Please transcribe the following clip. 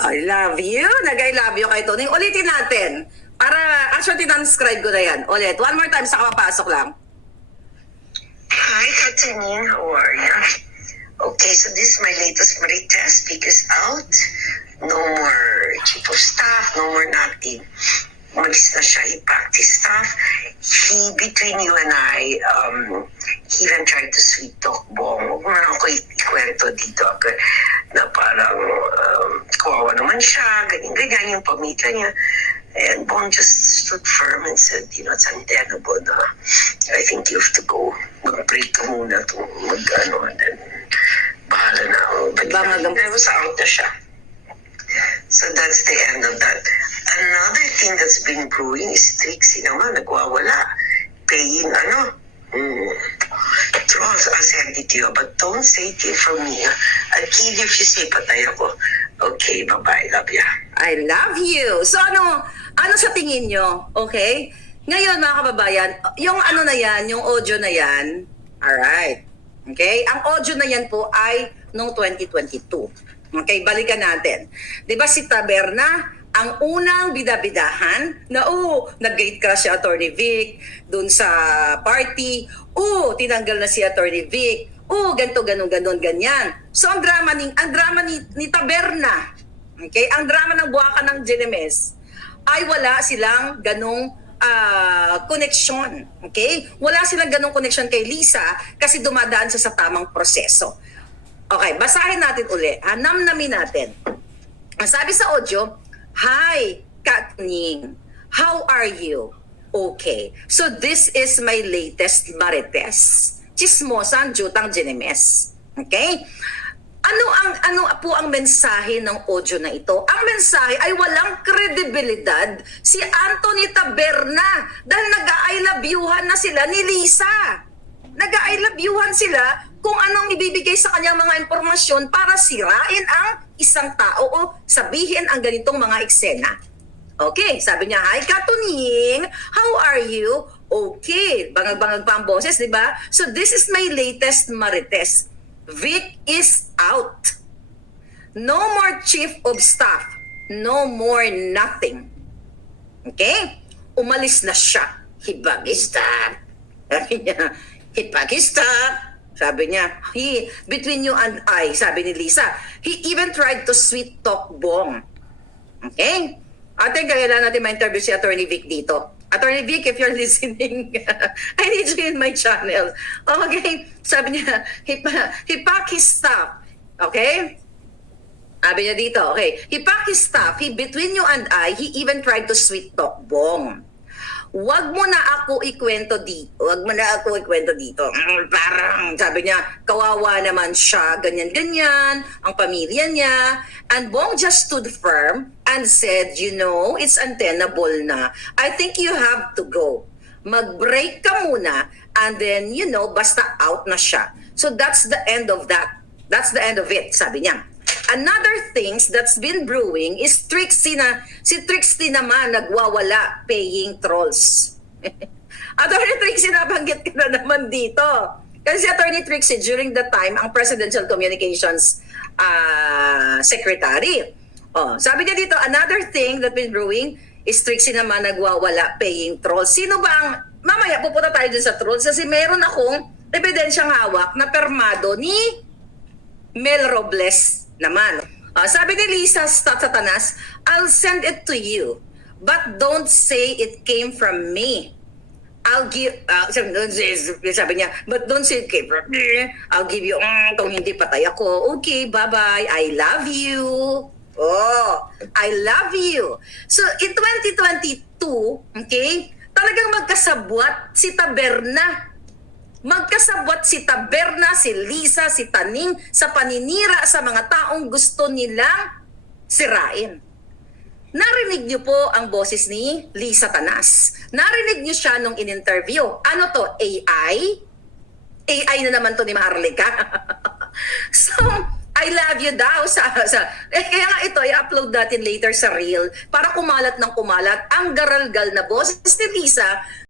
I love you. Nag-I love you kay Tony. Ulitin natin. Para, actually, transcribe ko na yan. Ulit. One more time sa kapapasok lang. Hi, Katanine. How are you? Okay, so this is my latest Marites because out. No more chief of staff, no more nothing. Umalis na siya, i-practice staff. He, between you and I, um, he even tried to sweet talk Bong. Huwag mo na ako ikwento dito na parang um, kawawa naman siya, ganyan-ganyan yung pamilya niya. And Bong just stood firm and said, you know, it's untenable na I think you have to go. Mag-pray ka muna to mag ano, and then bahala na ako. Bangagam- Pero sa out na siya. So that's the end of that. Another thing that's been brewing is Trixie naman, nagwawala. Paying ano, mm, trolls, I'll send it to you, but don't say it from me. ah. I'll kill you if you say patay ako. Okay, bye-bye, love ya. I love you. So ano, ano sa tingin nyo? Okay? Ngayon mga kababayan, yung ano na yan, yung audio na yan, alright. Okay? Ang audio na yan po ay noong 2022. Okay, balikan natin. 'Di ba si Taberna, ang unang bidabidahan na oh, nag-gate crash si Attorney Vic dun sa party. Oh, tinanggal na si Attorney Vic. Oh, ganto ganon ganon ganyan. So ang drama ni ang drama ni, ni Taberna Okay? Ang drama ng buwakan ng Genemes ay wala silang ganong ah, connection. Okay? Wala silang ganong connection kay Lisa kasi dumadaan siya sa tamang proseso. Okay, basahin natin uli. Hanamnamin natin. Ang sabi sa audio, Hi, Katning. How are you? Okay. So this is my latest marites. Chismosan Jutang Genemes. Okay? Ano ang ano po ang mensahe ng audio na ito? Ang mensahe ay walang kredibilidad si Anthony Taberna dahil nag-I love you-han na sila ni Lisa. Nag-I love you-han sila kung anong ibibigay sa kanyang mga impormasyon para sirain ang isang tao o sabihin ang ganitong mga eksena. Okay, sabi niya, Hi Katuning, how are you? Okay, bangag-bangag pa ang boses, di ba? So this is my latest marites. Vic is out. No more chief of staff. No more nothing. Okay? Umalis na siya. Hibagista. Sabi niya, Hibagista. Sabi niya, he, between you and I, sabi ni Lisa, he even tried to sweet talk Bong. Okay? Ate, kailangan natin ma-interview si Attorney Vic dito. Attorney Vic, if you're listening, I need you in my channel. Okay? Sabi niya, he, he packed his stuff. Okay? Sabi niya dito, okay. He packed his stuff. He, between you and I, he even tried to sweet talk Bong. Wag mo na ako ikwento dito. Wag mo na ako ikwento dito. Mm, Parang, sabi niya, kawawa naman siya, ganyan-ganyan, ang pamilya niya. And Bong just stood firm and said, you know, it's untenable na. I think you have to go. Mag-break ka muna and then, you know, basta out na siya. So that's the end of that. That's the end of it, sabi niya. Another things that's been brewing is Trixie na, si Trixie naman nagwawala paying trolls. Attorney Trixie, nabanggit ka na naman dito. Kasi si Attorney Trixie, during the time, ang Presidential Communications ah, Secretary. Oh, sabi niya dito, another thing that been brewing is Trixie naman nagwawala paying trolls. Sino ba ang, mamaya pupunta tayo dun sa trolls kasi meron akong ebidensyang hawak na permado ni Mel Robles naman. Ah, sabi ni Lisa Satanas, I'll send it to you, but don't say it came from me. I'll give, ah, don't say- sabi niya, but don't say it came from me. I'll give you, mm, kung hindi patay ako. Okay, bye-bye. I love you. Oh, I love you. So, in 2022, okay, talagang magkasabwat si Taberna Magkasabwat si Taberna, si Lisa, si Taning sa paninira sa mga taong gusto nilang sirain. Narinig niyo po ang boses ni Lisa Tanas. Narinig niyo siya nung in-interview. Ano to? AI? AI na naman to ni Maharlika. so, I love you daw sa, sa eh, kaya nga ito i-upload natin later sa reel para kumalat ng kumalat ang garalgal na boses ni Lisa